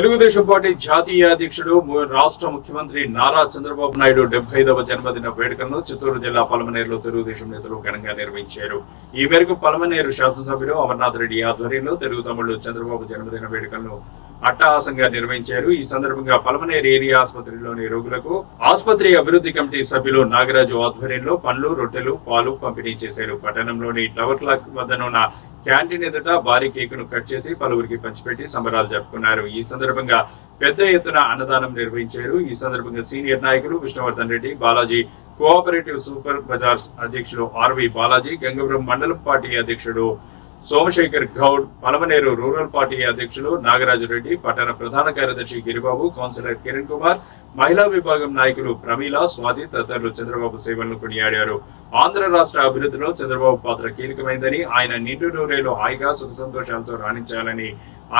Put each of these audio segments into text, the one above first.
Telugu Desam party జాతీయ అధ్యక్షుడు రాష్ట్ర ముఖ్యమంత్రి నారా చంద్రబాబు నాయుడు 75వ జన్మదిన వేడుకలను చిత్తూరు జిల్లా పలమనేరులో తెలుగుదేశం నేతలు ఘనంగా నిర్వహించారు. ఈ మేరకు పలమనేరు శాసనసభ్యులు అమర్నాథ్ రెడ్డి ఆధ్వర్యంలో తెలుగు తమ్ముళ్లు చంద్రబాబు జన్మదిన వేడుకలను అట్టహాసంగా నిర్వహించారు. ఈ సందర్భంగా పలమనేరు ఏరియా ఆసుపత్రిలోని రోగులకు ఆసుపత్రి అభివృద్ధి కమిటీ సభ్యులు నాగరాజు ఆధ్వర్యంలో పండ్లు, రొట్టెలు, పాలు పంపిణీ చేశారు. పట్టణంలోని టవర్ క్లాక్ వద్దనున్న క్యాంటీన్ ఎదుట భారీ కేకును కట్ చేసి పలువురికి పంచిపెట్టి సంబరాలు జరుపుకున్నారు. ఈ సందర్భంగా పెద్ద ఎత్తున అన్నదానం నిర్వహించారు. ఈ సందర్భంగా సీనియర్ నాయకులు Vishnuvardhan Reddy, Balaji cooperative super bazaars అధ్యక్షుడు ఆర్వి బాలాజీ, గంగవరం మండలం పార్టీ అధ్యక్షుడు సోమశేఖర్ గౌడ్, పలమనేరు రూరల్ పార్టీ అధ్యక్షులు నాగరాజు రెడ్డి, పట్టణ ప్రధాన కార్యదర్శి గిరిబాబు, కౌన్సిలర్ కిరణ్ కుమార్, మహిళా విభాగం నాయకులు ప్రమీల, స్వాతి తదితరులు చంద్రబాబు సేవలను కొనియాడారు. ఆంధ్ర రాష్ట్ర అభివృద్ధిలో చంద్రబాబు పాత్ర కీలకమైందని, ఆయన నిండు నూరేళ్లు హాయిగా సుఖ సంతోషాలతో రాణించాలని,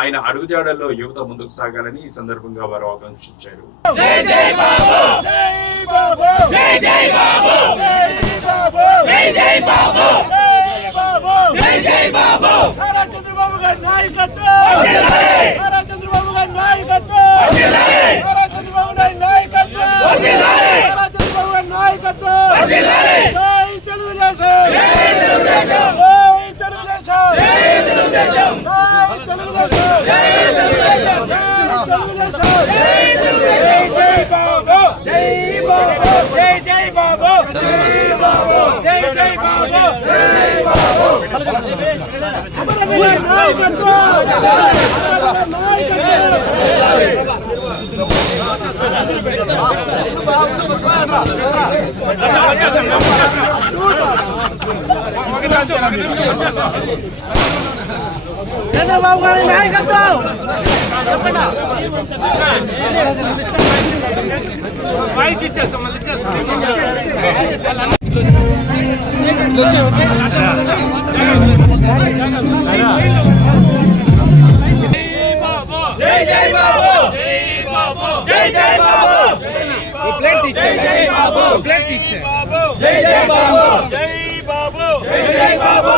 ఆయన అడుగుజాడల్లో యువత ముందుకు సాగాలని ఈ సందర్భంగా వారు ఆకాంక్షించారు. నారా చంద్రబాబు గారి నాయకత్వం, నారా చంద్రబాబు గారి నాయకత్వం, నారా చంద్రబాబు గారి నాయకత్వం, నారా చంద్రబాబు గారి నాయకత్వం. జై తెలుగుదేశం, జై తెలుగుదేశం, జై తెలుగుదేశం, జై తెలుగుదేశం, జై తెలుగుదేశం, జై తెలుగుదేశం, జై తెలుగుదేశం, జై బాబు, జై బాబు, జై జై బాబు, జై బాబు, జై జై బాబు, జై బాబు. చంద్రబాబు గారి నాయకత్వం. జై జై బాబు, జై జై బాబు, ప్లేట్ ఇచ్చే, జై బాబు, ప్లేట్ ఇచ్చే, జై జై బాబు, జై బాబు, జై జై బాబు.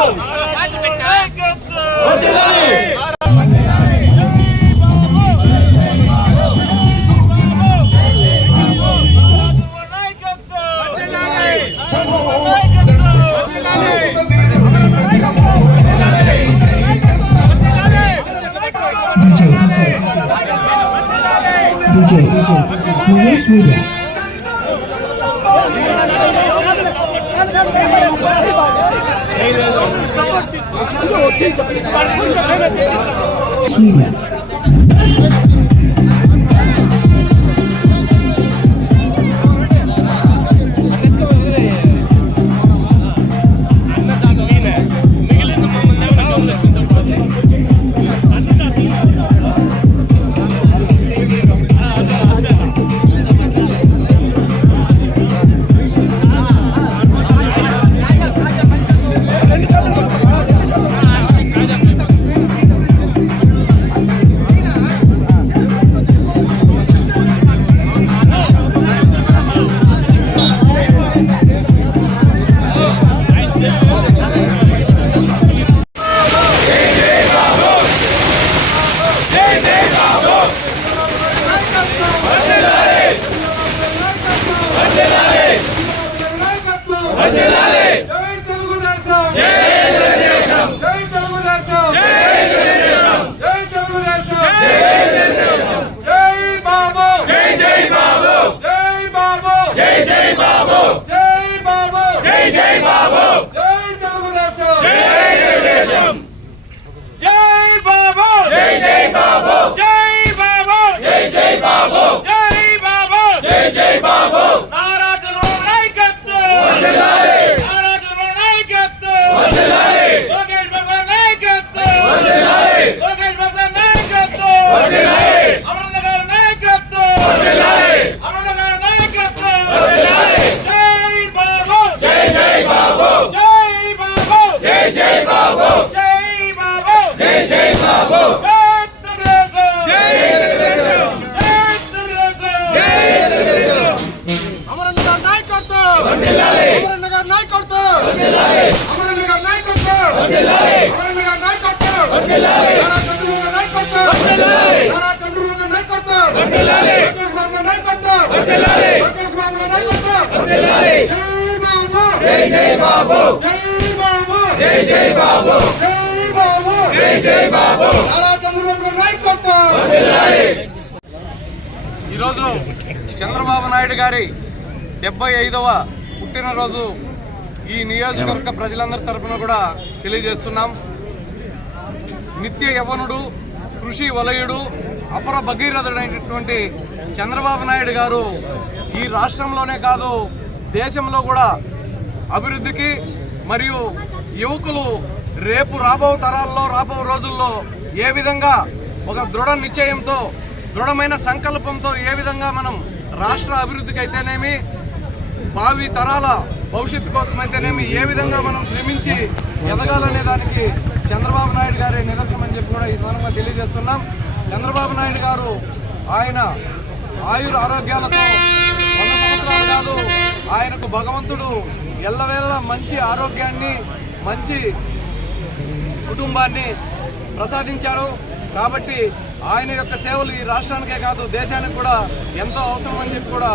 DJ Mahesh Media. Nara Chandrababu జై బాబు జై జై బాబు జై బాబు జై జై బాబు నారా చంద్రబాబు నాయకత్వం వర్ధిల్లాలి. ఈరోజు చంద్రబాబు నాయుడు గారి 75వ పుట్టినరోజు ఈ నియోజకవర్గ ప్రజలందరి తరఫున కూడా తెలియజేస్తున్నాం. నిత్య యవ్వనుడు, కృషి వలయుడు, అపర భగీరథుడైనటువంటి చంద్రబాబు నాయుడు గారు ఈ రాష్ట్రంలోనే కాదు దేశంలో కూడా అభివృద్ధికి మరియు యువకులు రేపు రాబో తరాల్లో రాబో రోజుల్లో ఏ విధంగా ఒక దృఢ నిశ్చయంతో దృఢమైన సంకల్పంతో ఏ విధంగా మనం రాష్ట్ర అభివృద్ధికి అయితేనేమి భావి తరాల భవిష్యత్తు కోసం అయితేనేమి ఏ విధంగా మనం శ్రమించి ఎదగాలనే దానికి చంద్రబాబు నాయుడు గారి నిదర్శనం అని చెప్పి కూడా ఈ సందర్భంగా తెలియజేస్తున్నాం. చంద్రబాబు నాయుడు గారు ఆయన ఆయుర ఆరోగ్యాలతో 100 సంవత్సరాలు కాదు, ఆయనకు భగవంతుడు ఎల్లవేళ మంచి ఆరోగ్యాన్ని మంచి కుటుంబాన్ని ప్రసాదించాడు. కాబట్టి ఆయన యొక్క సేవలు ఈ రాష్ట్రానికే కాదు దేశానికి కూడా ఎంతో అవసరం అని చెప్పి కూడా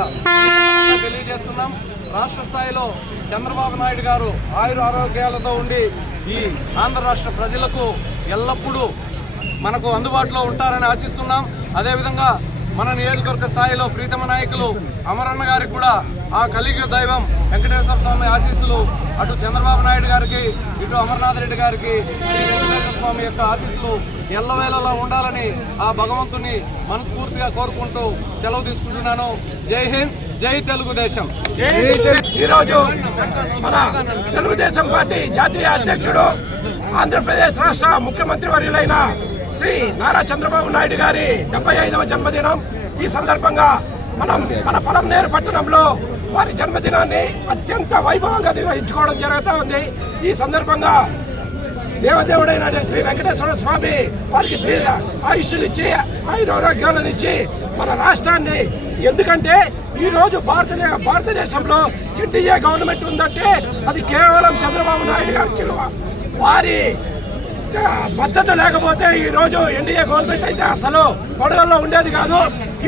తెలియజేస్తున్నాం. రాష్ట్ర స్థాయిలో చంద్రబాబు నాయుడు గారు ఆయుర ఆరోగ్యాలతో ఉండి ఈ ఆంధ్ర రాష్ట్ర ప్రజలకు ఎల్లప్పుడూ మనకు అందుబాటులో ఉంటారని ఆశిస్తున్నాం. అదేవిధంగా మన నియోజకవర్గ స్థాయిలో ప్రీతమ నాయకులు అమరన్న గారికి కూడా ఆ కలియుగ దైవం వెంకటేశ్వర స్వామి ఆశీస్సులు అటు చంద్రబాబు నాయుడు గారికి ఇటు అమర్నాథ్ రెడ్డి గారికి శ్రీ వెంకటేశ్వర స్వామి యొక్క ఆశీస్సులు ఎల్లవేళలా ఉండాలని ఆ భగవంతుని మనస్ఫూర్తిగా కోరుకుంటూ సెలవు తీసుకుంటున్నాను. జై హింద్, జై తెలుగుదేశం. ఈరోజు మన తెలుగుదేశం పార్టీ జాతీయ అధ్యక్షుడు ఆంధ్రప్రదేశ్ రాష్ట్ర ముఖ్యమంత్రి వర్యులైన శ్రీ నారా చంద్రబాబు నాయుడు గారి 75వ జన్మదినం. ఈ సందర్భంగా మనం మన పొలంనేరు పట్టణంలో వారి జన్మదినాన్ని అత్యంత వైభవంగా నిర్వహించుకోవడం జరుగుతూ ఉంది. ఈ సందర్భంగా దేవదేవుడైన శ్రీ వెంకటేశ్వర స్వామి వారికి ఆయుష్యునిచ్చి ఆయురారోగ్యాలను ఇచ్చి మన రాష్ట్రాన్ని, ఎందుకంటే ఈరోజు భారతదేశంలో ఎన్డీఏ గవర్నమెంట్ ఉందంటే అది కేవలం చంద్రబాబు నాయుడు గారి చిలువ. వారి మద్దతు లేకపోతే ఈరోజు ఎన్డీఏ గవర్నమెంట్ అయితే అసలు గొడవల్లో ఉండేది కాదు.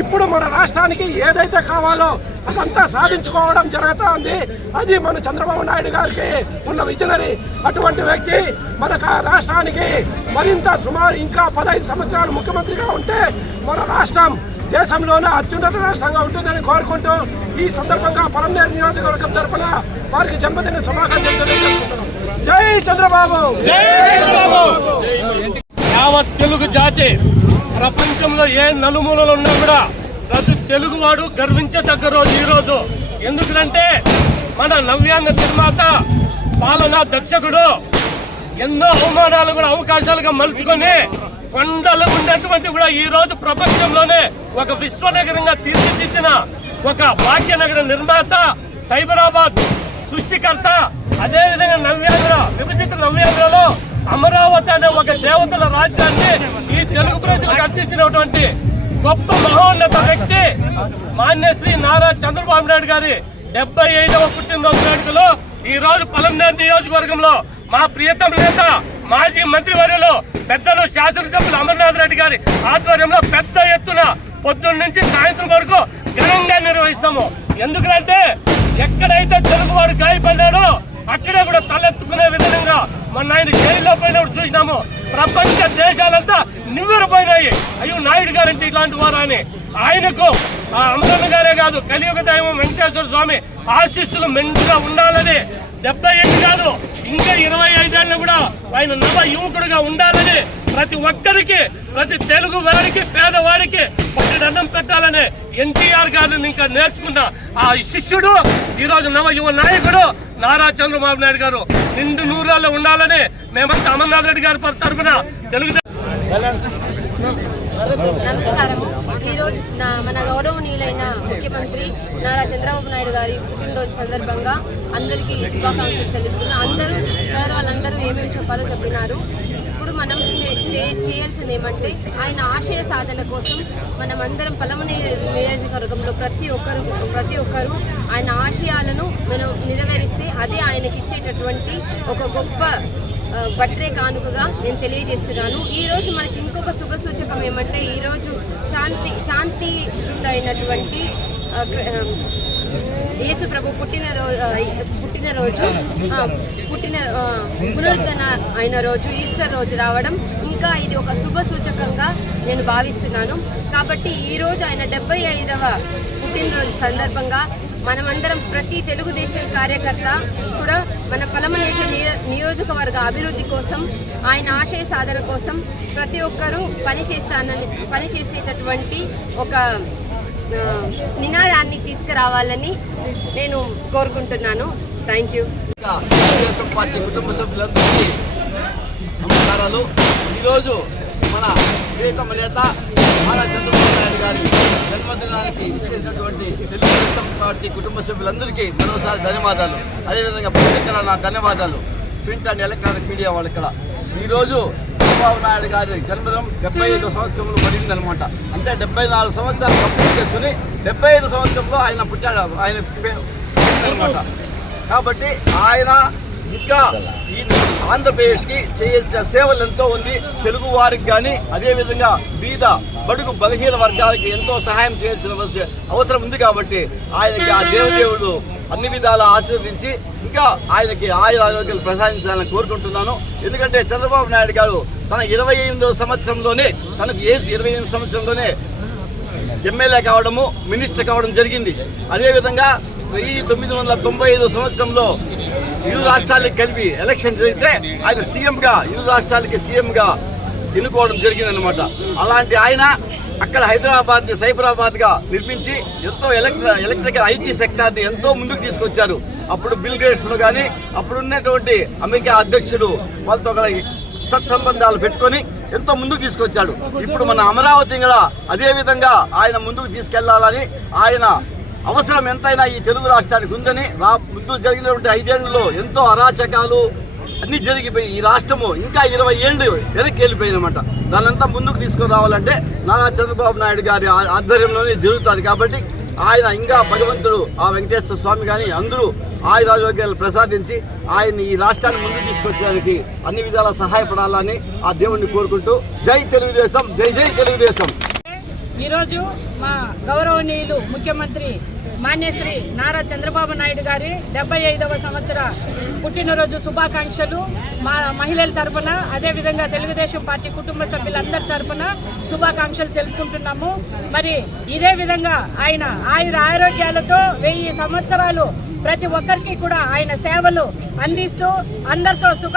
ఇప్పుడు మన రాష్ట్రానికి ఏదైతే కావాలో అదంతా సాధించుకోవడం జరుగుతూ ఉంది. అది మన చంద్రబాబు నాయుడు గారికి ఉన్న విజనరీ. అటువంటి వ్యక్తి మన రాష్ట్రానికి మరింత సుమారు ఇంకా 15 సంవత్సరాలు ముఖ్యమంత్రిగా ఉంటే మన రాష్ట్రం దేశంలోనే అత్యున్నత రాష్ట్రంగా ఉంటుందని కోరుకుంటూ ఈ సందర్భంగా పొలంనేరు నియోజకవర్గం తరఫున వారికి జన్మదిన శుభాకాంక్షలు తెలియజేస్తున్నాం. జై చంద్రబాబు. యావత్ తెలుగు జాతి ప్రపంచంలో ఏ నలుమూలలు ఉన్నా కూడా ప్రతి తెలుగువాడు గర్వించదగ్గ రోజు ఈ రోజు. ఎందుకంటే మన నవ్యాంధ్ర నిర్మాత పాలనా దక్షకుడు ఎన్నో అవమానాలు కూడా అవకాశాలుగా మలుచుకొని కొండలు ఉన్నటువంటి కూడా ఈ రోజు ప్రపంచంలోనే ఒక విశ్వనగరంగా తీర్చిదిద్దిన ఒక భాగ్యనగర నిర్మాత, సైబరాబాద్ సృష్టికర్త, అదేవిధంగా నవ్యాంధ్ర విభజిత నవ్యాంధ్రలో అమరావతి అనే ఒక దేవతల రాజ్యాన్ని ఈ తెలుగు ప్రజలకు అందించినటువంటి గొప్ప మహోన్నత వ్యక్తి మాన్యశ్రీ నారా చంద్రబాబు నాయుడు గారి 75వ పుట్టినరోజు వేడుకలో ఈ రోజు పొలంనేరు నియోజకవర్గంలో మా ప్రియతమ నేత మాజీ మంత్రివర్యులు పెద్దలు శాసనసభ్యులు అమర్నాథ్ రెడ్డి గారి ఆధ్వర్యంలో పెద్ద ఎత్తున పొద్దున్న నుంచి సాయంత్రం వరకు ఘనంగా నిర్వహిస్తాము. ఎందుకంటే ఎక్కడైతే తెలుగువాడు గాయపడ్డాడో అక్కడే కూడా తలెత్తుకునే విధంగా మొన్న ఆయన జైల్లో పోయినప్పుడు చూసినాము. ప్రపంచ దేశాలంతా నివ్వెరపోయినాయి, అయ్యో నాయుడు గారంటే ఇలాంటి వారు అని. ఆయనకు ఆ అమరన్న గారే కాదు, కలియుగ దైవం వెంకటేశ్వర స్వామి ఆశీస్సులు మెండుగా ఉండాలని, 78 కాదు ఇంకా 25 ఏళ్ళు కూడా ఆయన నవ యువకుడుగా ఉండాలని ప్రతి ఒక్కరికి, ప్రతి తెలుగు వారికి, పేదవాడికి పట్టెడన్నం పెట్టాలని ఎన్టీఆర్ గారిని ఇంకా నేర్చుకున్న ఆ శిష్యుడు ఈరోజు నవ యువ నాయకుడు నారా చంద్రబాబు నాయుడు గారు నిండు నూరాల్లో ఉండాలని మేమంతా అమర్నాథ్ రెడ్డి గారి తరఫున తెలుగు. నమస్కారం. ఈరోజు మన గౌరవనీయులైన ముఖ్యమంత్రి నారా చంద్రబాబు నాయుడు గారి పుట్టినరోజు సందర్భంగా అందరికీ శుభాకాంక్షలు తెలుపుతున్నాను. అందరూ సార్ వాళ్ళందరూ ఏమేమి చెప్పాలో చెప్పినారు. ఇప్పుడు మనం చేయాల్సింది ఏమంటే ఆయన ఆశయ సాధన కోసం మనం అందరం పొలంనేరు నియోజకవర్గంలో ప్రతి ఒక్కరు ఆయన ఆశయాలను మనం నెరవేరిస్తే అదే ఆయనకి ఇచ్చేటటువంటి ఒక గొప్ప బర్త్డే కానుకగా నేను తెలియజేస్తున్నాను. ఈరోజు మనకి ఇంకొక శుభ సూచకం ఏమంటే ఈరోజు శాంతి దూత అయినటువంటి యేసు ప్రభు పుట్టినరోజు పునరుద్ధరణ అయిన రోజు, ఈస్టర్ రోజు రావడం ఇంకా ఇది ఒక శుభ సూచకంగా నేను భావిస్తున్నాను. కాబట్టి ఈరోజు ఆయన 75వ పుట్టినరోజు సందర్భంగా మనమందరం ప్రతి తెలుగుదేశం కార్యకర్త కూడా మన పలమనేరు నియోజకవర్గ అభివృద్ధి కోసం, ఆయన ఆశయ సాధన కోసం ప్రతి ఒక్కరూ పనిచేసేటటువంటి ఒక నినాదాన్ని తీసుకురావాలని నేను కోరుకుంటున్నాను. Thank you. తెలుగుదేశం పార్టీ కుటుంబ సభ్యులందరికీ నమస్కారాలు. ఈరోజు మన ప్రియతమ నేత నారా చంద్రబాబు నాయుడు గారి జన్మదినానికి ఇచ్చేసినటువంటి తెలుగుదేశం పార్టీ కుటుంబ సభ్యులందరికీ మరోసారి ధన్యవాదాలు. అదేవిధంగా ప్రత్యేక నా ధన్యవాదాలు ప్రింట్ అండ్ ఎలక్ట్రానిక్ మీడియా వాళ్ళకి. ఈరోజు చంద్రబాబు నాయుడు గారి జన్మదినం 75వ సంవత్సరంలో పడిందనమాట. అంటే 74 సంవత్సరాలు కంప్లీట్ చేసుకుని 75వ సంవత్సరంలో ఆయన పుట్టాడు, ఆయన పుట్టిందనమాట. కాబట్టి ఆయన ఇంకా ఈ ఆంధ్రప్రదేశ్కి చేయాల్సిన సేవలు ఎంతో ఉంది. తెలుగు వారికి కానీ అదేవిధంగా బీద బడుగు బలహీన వర్గాలకి ఎంతో సహాయం చేయాల్సిన అవసరం ఉంది. కాబట్టి ఆయనకి ఆ దేవదేవుడు అన్ని విధాలా ఆశీర్వదించి ఇంకా ఆయనకి ఆరోగ్యాలు ప్రసాదించాలని కోరుకుంటున్నాను. ఎందుకంటే చంద్రబాబు నాయుడు గారు తన 28వ సంవత్సరంలోనే, తనకు ఏజ్ 28వ సంవత్సరంలోనే ఎమ్మెల్యే కావడము, మినిస్టర్ కావడం జరిగింది. అదేవిధంగా 1995 సంవత్సరంలో ఇరు రాష్ట్రాలకు కలిపి ఎలక్షన్ జరిగితే ఆయన సీఎంగా, ఇరు రాష్ట్రాలకి సీఎంగా ఎన్నుకోవడం జరిగిందనమాట. అలాంటి ఆయన అక్కడ హైదరాబాద్ని సైబరాబాద్గా నిర్మించి ఎంతో ఎలక్ట్రికల్ ఐటీ సెక్టార్ని ఎంతో ముందుకు తీసుకొచ్చారు. అప్పుడు బిల్ గేట్స్లో కానీ అప్పుడున్నటువంటి అమెరికా అధ్యక్షుడు వాళ్ళతో సత్సంబంధాలు పెట్టుకొని ఎంతో ముందుకు తీసుకొచ్చాడు. ఇప్పుడు మన అమరావతి కూడా అదేవిధంగా ఆయన ముందుకు తీసుకెళ్లాలని, ఆయన అవసరం ఎంతైనా ఈ తెలుగు రాష్ట్రానికి ఉందని, ముందు జరిగినటువంటి 5 ఏళ్లలో ఎంతో అరాచకాలు అన్నీ జరిగిపోయి ఈ రాష్ట్రము ఇంకా 20 ఏళ్ళు వెనక్కి వెళ్ళిపోయిందన్నమాట. దానంతా ముందుకు తీసుకురావాలంటే నారా చంద్రబాబు నాయుడు గారి ఆధ్వర్యంలోనే జరుగుతుంది. కాబట్టి ఆయన ఇంకా భగవంతుడు ఆ వెంకటేశ్వర స్వామి కానీ అందరూ ఆయురారోగ్యాలు ప్రసాదించి ఆయన్ని ఈ రాష్ట్రాన్ని ముందుకు తీసుకొచ్చడానికి అన్ని విధాలా సహాయపడాలని ఆ దేవుణ్ణి కోరుకుంటూ జై తెలుగుదేశం, జై జై తెలుగుదేశం. ఈరోజు మా గౌరవనీయులు ముఖ్యమంత్రి మాన్యశ్రీ నారా చంద్రబాబు నాయుడు గారి 75వ సంవత్సర పుట్టినరోజు శుభాకాంక్షలు మా మహిళల తరఫున, అదేవిధంగా తెలుగుదేశం పార్టీ కుటుంబ సభ్యులందరి తరఫున శుభాకాంక్షలు తెలుపుకుంటున్నాము. మరి ఇదే విధంగా ఆయన ఆరోగ్యాలతో 1000 సంవత్సరాలు ప్రతి ఒక్కరికి కూడా ఆయన సేవలు అందిస్తూ అందరితో సుఖ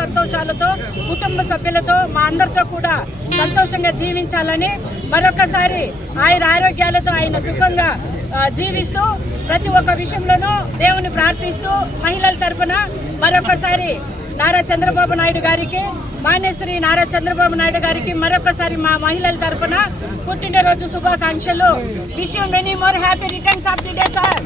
సంతోషాలతో కుటుంబ సభ్యులతో మా అందరితో కూడా సంతోషంగా జీవించాలని మరొకసారి ఆరోగ్యాలతో ఆయన సుఖంగా జీవిస్తూ ప్రతి ఒక్క విషయంలోనూ దేవుని ప్రార్థిస్తూ మహిళల తరఫున మరొకసారి నారా చంద్రబాబు నాయుడు గారికి, మాన్యశ్రీ నారా చంద్రబాబు నాయుడు గారికి మరొకసారి మా మహిళల తరఫున పుట్టినరోజు శుభాకాంక్షలు. Wish you many more happy returns of the day sir.